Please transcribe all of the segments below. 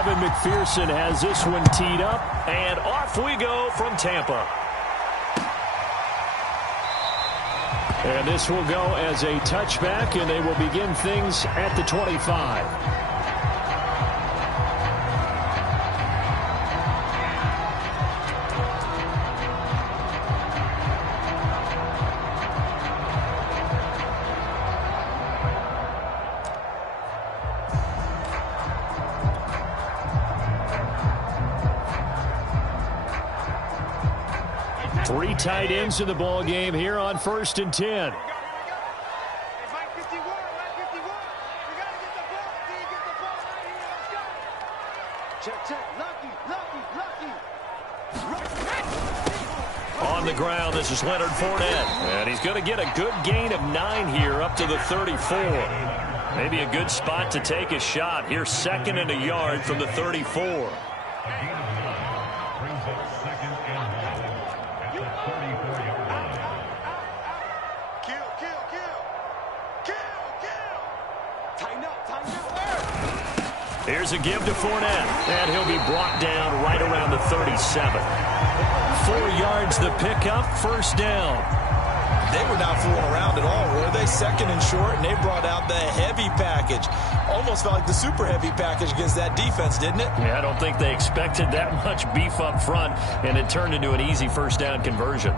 Evan McPherson has this one teed up, and off we go from Tampa. And this will go as a touchback, and they will begin things at the 25. Three tight ends in the ball game here on 1st and 10. On the ground, this is Leonard Fournette. And he's going to get a good gain of 9 here up to the 34. Maybe a good spot to take a shot. Here, 2nd and a yard from the 34. Here's a give to Fournette, and he'll be brought down right around the 37. 4 yards the pickup, 1st down. They were not fooling around at all, were they? 2nd and short, and they brought out the heavy package. Almost felt like the super heavy package against that defense, didn't it? Yeah, I don't think they expected that much beef up front, and it turned into an easy 1st down conversion.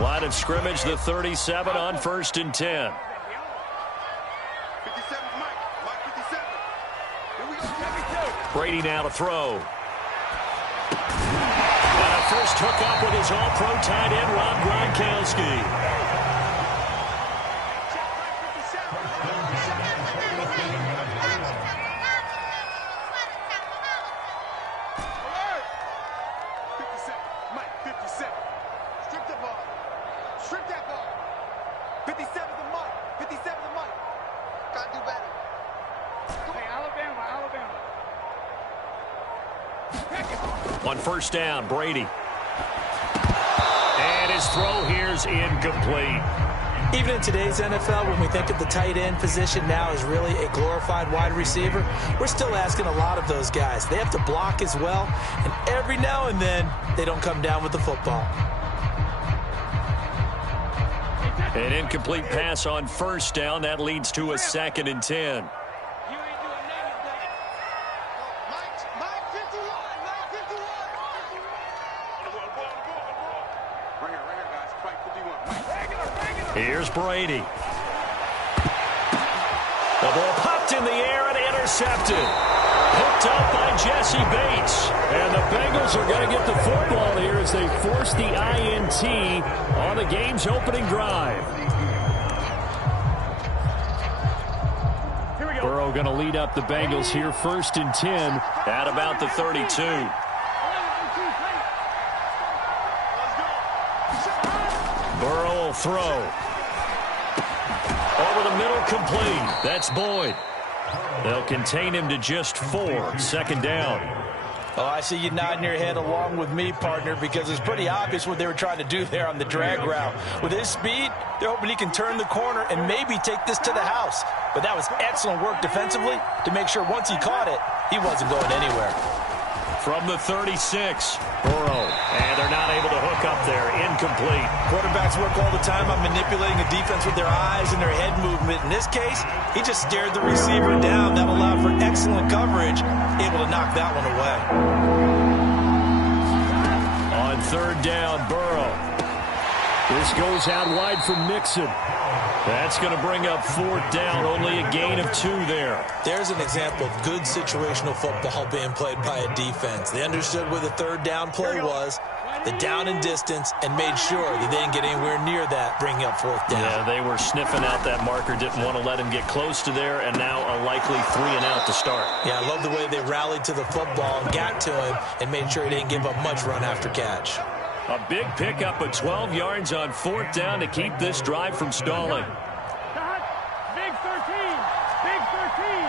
Line of scrimmage, the 37 on 1st and 10. Brady now to throw. And a first hookup with his all-pro tight end, Rob Gronkowski. On 1st down, Brady. And his throw here's incomplete. Even in today's NFL, when we think of the tight end position now as really a glorified wide receiver, we're still asking a lot of those guys. They have to block as well, and every now and then, they don't come down with the football. An incomplete pass on 1st down. That leads to a 2nd and 10. Here's Brady. The ball popped in the air and intercepted. Hooked up by Jesse Bates. And the Bengals are going to get the football here as they force the INT on the game's opening drive. Burrow going to lead up the Bengals here, 1st and 10 at about the 32. Burrow will throw. Over the middle, complete. That's Boyd. They'll contain him to just 4. 2nd down. Oh, I see you nodding your head along with me, partner, because it's pretty obvious what they were trying to do there on the drag route. With his speed, they're hoping he can turn the corner and maybe take this to the house. But that was excellent work defensively to make sure once he caught it, he wasn't going anywhere. From the 36, Burrow. And they're not able to hook up there. Incomplete. Quarterbacks work all the time on manipulating a defense with their eyes and their head movement. In this case, he just stared the receiver down. That allowed for excellent coverage, able to knock that one away. On 3rd down, Burrow. This goes out wide for Mixon. That's going to bring up 4th down. Only a gain of 2 there. There's an example of good situational football being played by a defense. They understood where the 3rd down play was, the down and distance, and made sure that they didn't get anywhere near that, bringing up 4th down. Yeah, they were sniffing out that marker, didn't want to let him get close to there, and now a likely 3 and out to start. Yeah, I love the way they rallied to the football and got to him and made sure he didn't give up much run after catch. A big pickup of 12 yards on 4th down to keep this drive from stalling. Big 13! Big 13!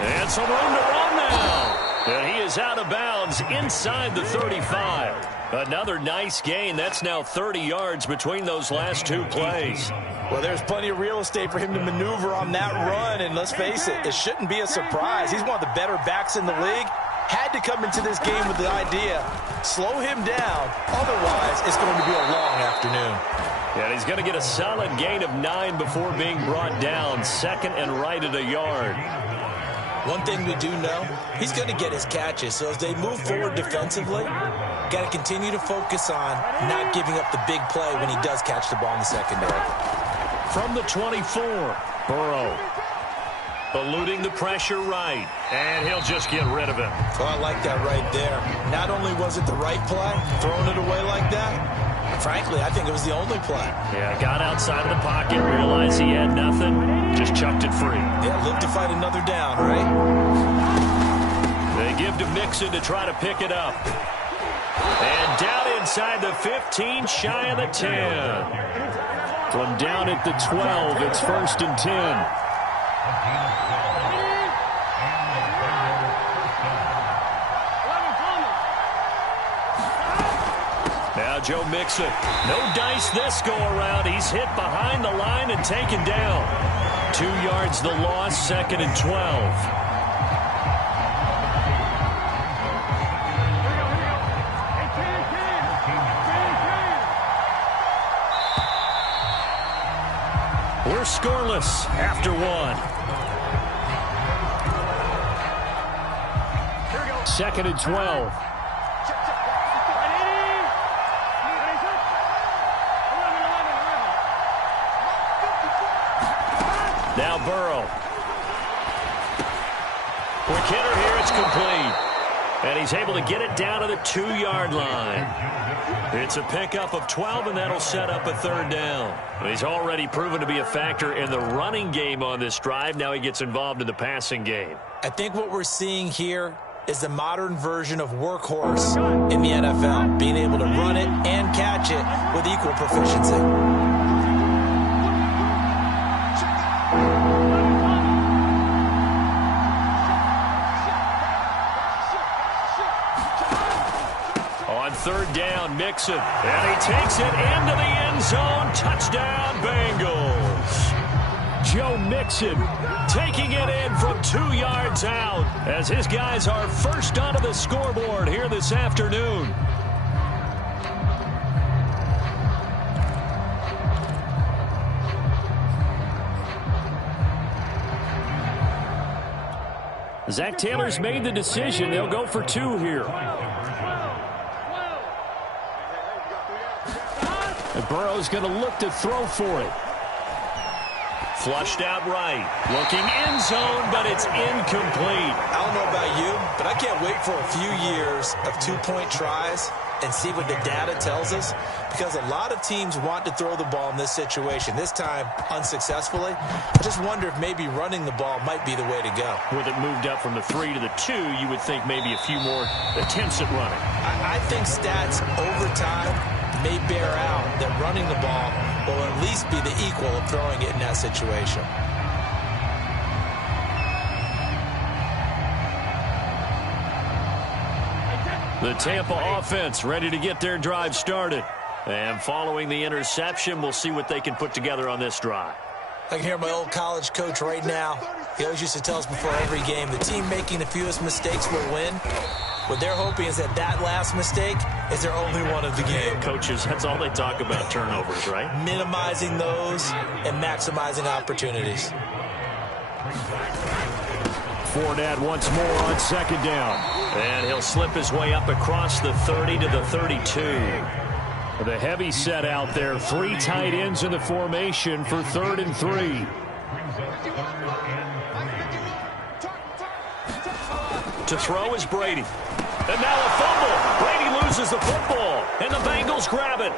And some room to run now. And he is out of bounds inside the 35. Another nice gain. That's now 30 yards between those last two plays. Well, there's plenty of real estate for him to maneuver on that run. And let's face it, it shouldn't be a surprise. He's one of the better backs in the league. Had to come into this game with the idea, slow him down. Otherwise, it's going to be a long afternoon. And he's going to get a solid gain of 9 before being brought down. Second and right at a yard. One thing we do know, he's going to get his catches. So as they move forward defensively, got to continue to focus on not giving up the big play when he does catch the ball in the secondary. From the 24, Burrow. Eluding the pressure right. And he'll just get rid of it. Oh, I like that right there. Not only was it the right play, throwing it away like that, frankly, I think it was the only play. Yeah, got outside of the pocket, realized he had nothing, just chucked it free. Yeah, live to fight another down, right? They give to Mixon to try to pick it up. And down inside the 15, shy of the 10. From down at the 12, it's 1st and 10. Now Joe Mixon. No dice this go around. He's hit behind the line and taken down. 2 yards the loss, 2nd and 12. We're scoreless after 1. 2nd and 12. Now Burrow. Quick hitter here, it's complete. And he's able to get it down to the 2-yard line. It's a pickup of 12, and that'll set up a 3rd down. He's already proven to be a factor in the running game on this drive. Now he gets involved in the passing game. I think what we're seeing here is the modern version of workhorse in the NFL, being able to run it and catch it with equal proficiency. On 3rd down, Mixon. And he takes it into the end zone. Touchdown, Bengals. Joe Mixon taking it in from 2 yards out as his guys are first onto the scoreboard here this afternoon. Zach Taylor's made the decision. They'll go for 2 here. And Burrow's going to look to throw for it. Flushed out right. Looking end zone, but it's incomplete. I don't know about you, but I can't wait for a few years of 2-point tries and see what the data tells us, because a lot of teams want to throw the ball in this situation, this time unsuccessfully. I just wonder if maybe running the ball might be the way to go. With it moved up from the 3 to the 2, you would think maybe a few more attempts at running. I think stats over time may bear out that running the ball will at least be the equal of throwing it in that situation. The Tampa offense ready to get their drive started. And following the interception, we'll see what they can put together on this drive. I can hear my old college coach right now. He always used to tell us before every game, the team making the fewest mistakes will win. What they're hoping is that that last mistake is their only one of the game. Coaches, that's all they talk about, turnovers, right? Minimizing those and maximizing opportunities. Fournette once more on 2nd down. And he'll slip his way up across the 30 to the 32. The heavy set out there. 3 tight ends in the formation for 3rd and 3. To throw is Brady. And now a fumble. Brady loses the football. And the Bengals grab it.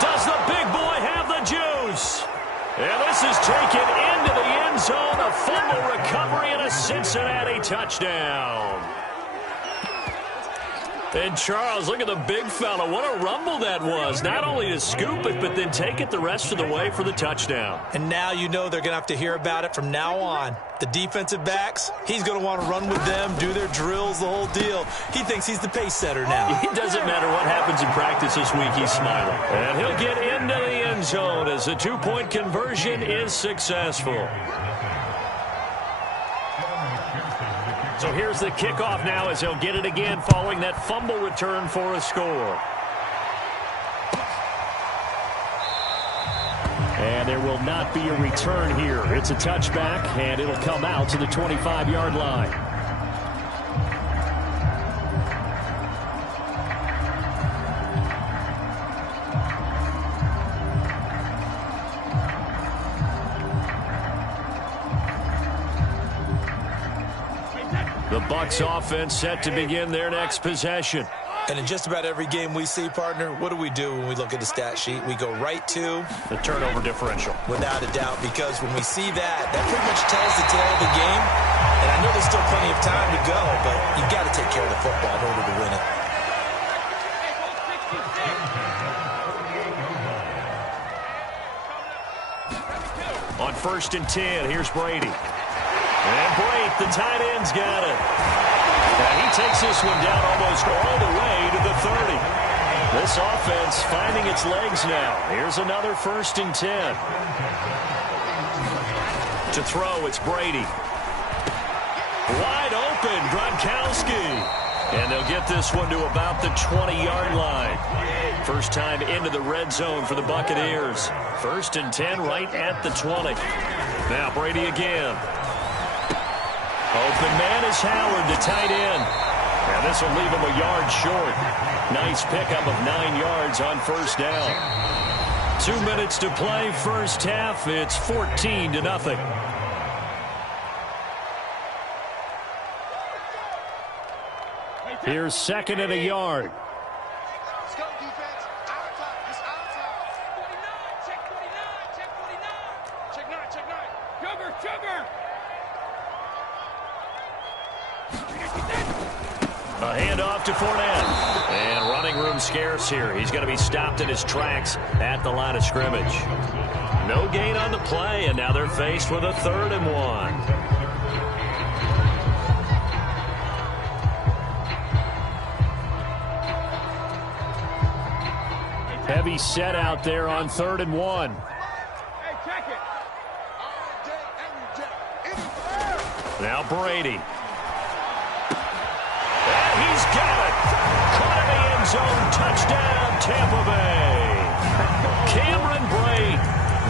Does the big boy have the juice? And this is taken into the end zone. A fumble recovery and a Cincinnati touchdown. And Charles, look at the big fella. What a rumble that was. Not only to scoop it, but then take it the rest of the way for the touchdown. And now you know they're going to have to hear about it from now on. The defensive backs, he's going to want to run with them, do their drills, the whole deal. He thinks he's the pace setter now. It doesn't matter what happens in practice this week, he's smiling. And he'll get into the end zone as the two-point conversion is successful. So here's the kickoff now as he'll get it again following that fumble return for a score. And there will not be a return here. It's a touchback, and it'll come out to the 25-yard line. The Bucs offense set to begin their next possession. And in just about every game we see, partner, what do we do when we look at the stat sheet? We go right to the turnover differential. Without a doubt, because when we see that, that pretty much tells the tale of the game. And I know there's still plenty of time to go, but you've got to take care of the football in order to win it. On 1st and 10, here's Brady. And Brate, the tight end's got it. And he takes this one down almost all the way to the 30. This offense finding its legs now. Here's another 1st and 10. To throw, it's Brady. Wide open, Gronkowski. And they'll get this one to about the 20-yard line. First time into the red zone for the Buccaneers. 1st and 10 right at the 20. Now Brady again. Open man is Howard, the tight end. And this will leave him a yard short. Nice pickup of 9 yards on 1st down. 2 minutes to play, first half. It's 14-0. Here's 2nd and a yard. Let's go, defense. Outside. It's outside. Check 49. Check 49. Check 49. Check 9. Check 9. Sugar. A handoff to Fournette. And running room scarce here. He's going to be stopped in his tracks at the line of scrimmage. No gain on the play, and now they're faced with a 3rd and 1. Heavy set out there on 3rd and 1. Hey, check it. Now Brady. And he's got it. Caught in the end zone. Touchdown, Tampa Bay. Cameron Brate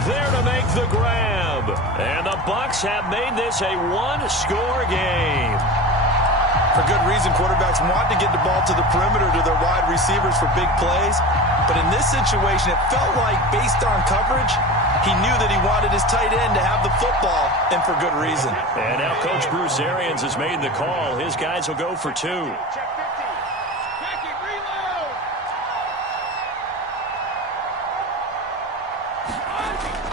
there to make the grab. And the Bucs have made this a one-score game. For good reason, quarterbacks want to get the ball to the perimeter to their wide receivers for big plays. But in this situation, it felt like, based on coverage, he knew that he wanted his tight end to have the football, and for good reason. And now Coach Bruce Arians has made the call. His guys will go for 2. Check 50. Check it. Reload.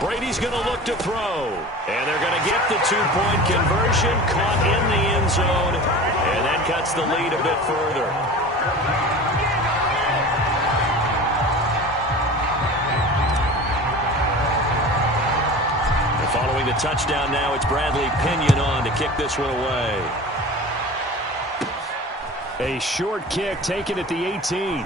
Brady's going to look to throw. And they're going to get the 2-point conversion. Caught in the end zone. And that cuts the lead a bit further. Following the touchdown now, it's Bradley Pinion on to kick this one away. A short kick taken at the 18.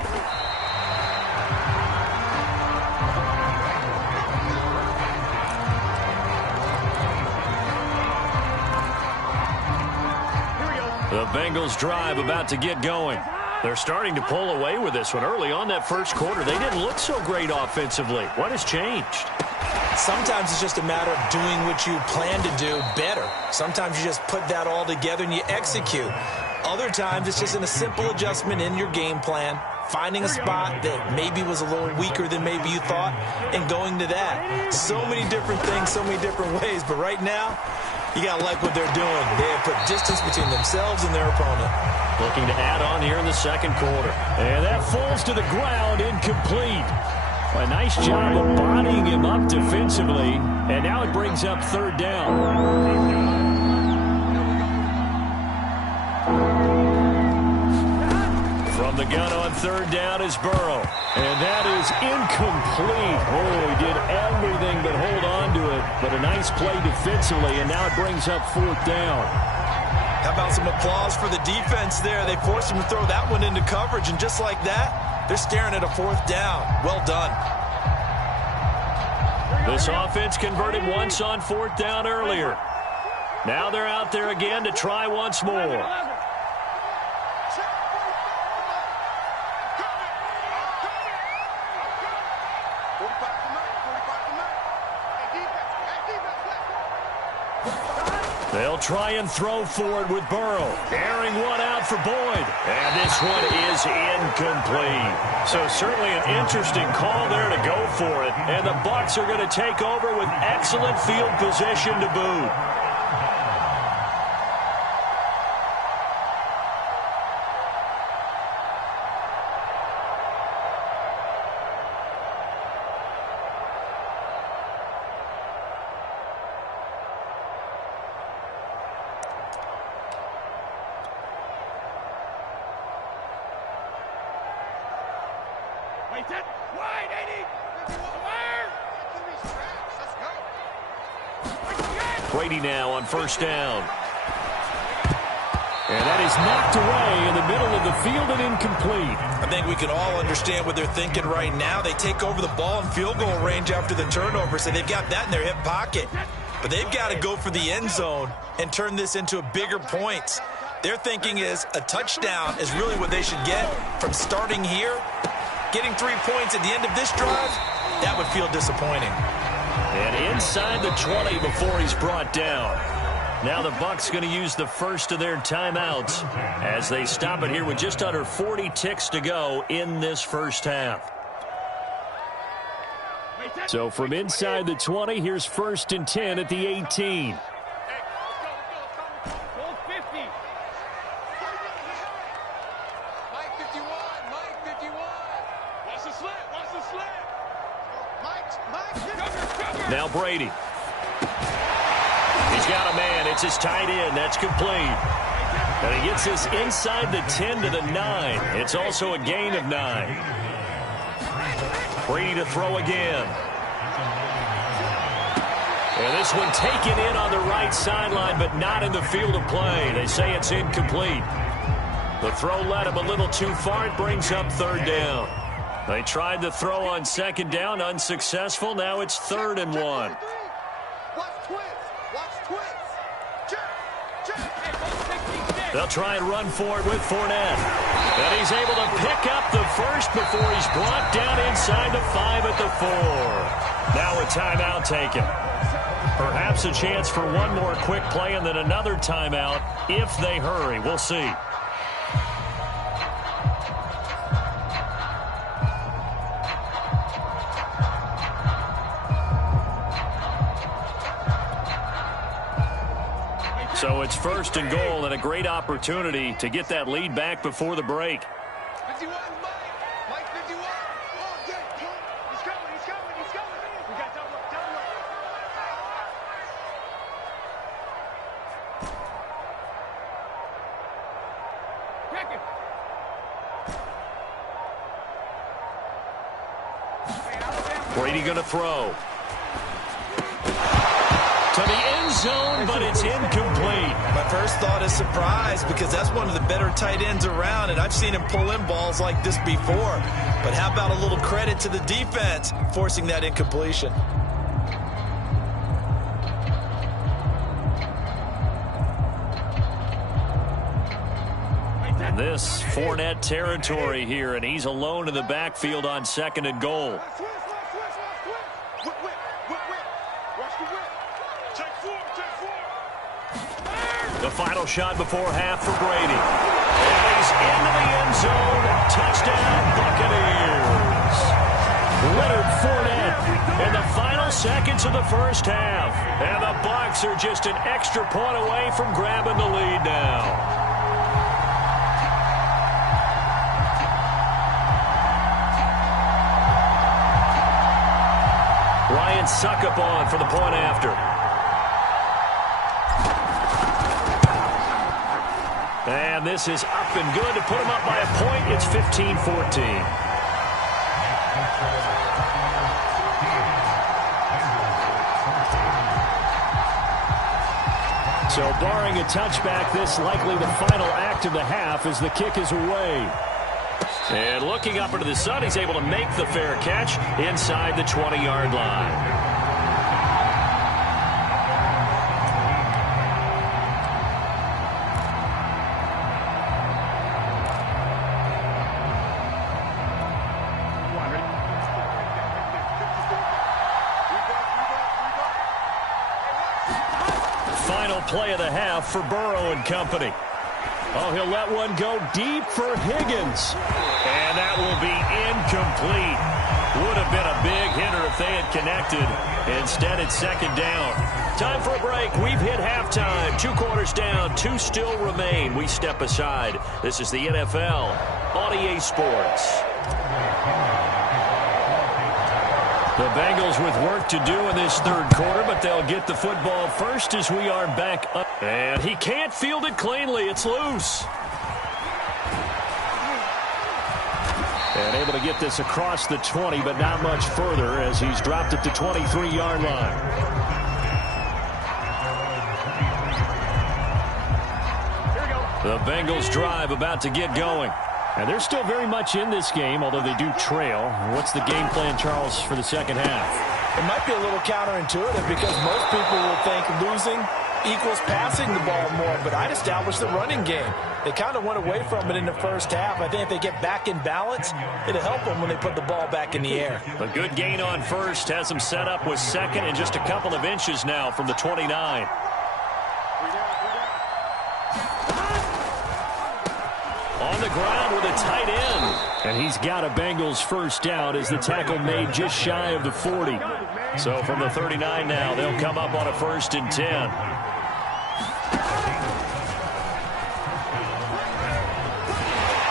The Bengals drive about to get going. They're starting to pull away with this one. Early on that first quarter, they didn't look so great offensively. What has changed? Sometimes it's just a matter of doing what you plan to do better. Sometimes you just put that all together and you execute. Other times it's just a simple adjustment in your game plan, finding a spot that maybe was a little weaker than maybe you thought, and going to that. So many different things, so many different ways, but right now, you got to like what they're doing. They have put distance between themselves and their opponent. Looking to add on here in the second quarter. And that falls to the ground, incomplete. A nice job of bodying him up defensively, and now it brings up 3rd down. From the gun on third down is Burrow. And that is incomplete. Oh, he did everything but hold on to it. But a nice play defensively, and now it brings up fourth down. How about some applause for the defense there? They forced him to throw that one into coverage, and just like that, they're staring at a fourth down. Well done. This offense converted once on fourth down earlier. Now they're out there again to try once more. They'll try and throw for it with Burrow. Airing one out for Boyd. And this one is incomplete. So certainly an interesting call there to go for it. And the Bucs are going to take over with excellent field position to boot. Brady now on first down. And that is knocked away in the middle of the field and incomplete. I think we can all understand what they're thinking right now. They take over the ball in field goal range after the turnover, so they've got that in their hip pocket. But they've got to go for the end zone and turn this into a bigger points. Their thinking is a touchdown is really what they should get from starting here. Getting 3 points at the end of this drive, that would feel disappointing. And inside the 20 before he's brought down. Now the Bucs going to use the first of their timeouts as they stop it here with just under 40 ticks to go in this first half. So from inside the 20, here's 1st and 10 at the 18. Now Brady. He's got a man. It's his tight end. That's complete. And he gets this inside the 10 to the 9. It's also a gain of 9. Brady to throw again. And this one taken in on the right sideline, but not in the field of play. They say it's incomplete. The throw led him a little too far. It brings up third down. They tried the throw on second down, unsuccessful. Now it's 3rd and 1. They'll try and run for it with Fournette. And he's able to pick up the first before he's brought down inside the 5 at the 4. Now a timeout taken. Perhaps a chance for one more quick play and then another timeout if they hurry. We'll see. So it's 1st and goal and a great opportunity to get that lead back before the break. 51, Mike 51. Oh, yeah, he's coming. We got double up. Brady going to throw. To the end zone, but it's incomplete. My first thought is surprise because that's one of the better tight ends around, and I've seen him pull in balls like this before. But how about a little credit to the defense forcing that incompletion? And this Fournette territory here, and he's alone in the backfield on 2nd and goal. The final shot before half for Brady. And he's into the end zone. Touchdown, Buccaneers. Leonard Fournette in the final seconds of the first half. And the Bucs are just an extra point away from grabbing the lead now. Ryan Suckup on for the point after. And this is up and good to put them up by a point. It's 15-14. So barring a touchback, this likely the final act of the half as the kick is away. And looking up into the sun, he's able to make the fair catch inside the 20-yard line. Final play of the half for Burrow and company. Oh, he'll let one go deep for Higgins. And that will be incomplete. Would have been a big hitter if they had connected. Instead, it's second down. Time for a break. We've hit halftime. 2 quarters down. 2 still remain. We step aside. This is the NFL on EA Sports. The Bengals with work to do in this third quarter, but they'll get the football first as we are back up. And he can't field it cleanly. It's loose. And able to get this across the 20, but not much further as he's dropped at the 23-yard line. The Bengals drive about to get going. And they're still very much in this game, although they do trail. What's the game plan, Charles, for the second half? It might be a little counterintuitive because most people will think losing equals passing the ball more, but I'd establish the running game. They kind of went away from it in the first half. I think if they get back in balance, it'll help them when they put the ball back in the air. A good gain on first has them set up with second and just a couple of inches now from the 29. On the ground with a tight end. And he's got a Bengals first down as the tackle made just shy of the 40. So from the 39 now, they'll come up on a 1st and 10.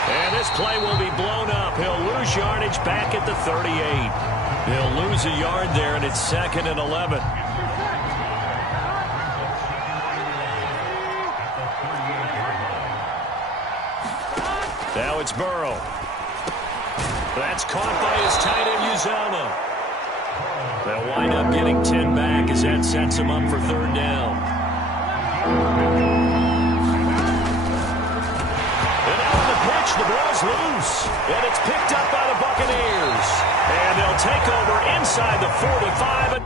And this play will be blown up. He'll lose yardage back at the 38. He'll lose a yard there, and it's 2nd and 11. Now it's Burrow. That's caught by his tight end, Uzama. They'll wind up getting 10 back as that sets him up for 3rd down. And now on the pitch, the ball's loose. And it's picked up by the Buccaneers. And they'll take over inside the 45.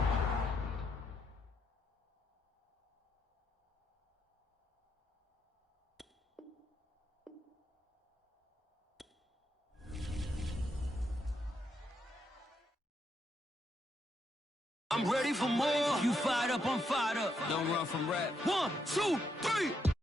I'm ready for more. You fired up, I'm fired up. Don't run from rap. 1, 2, 3.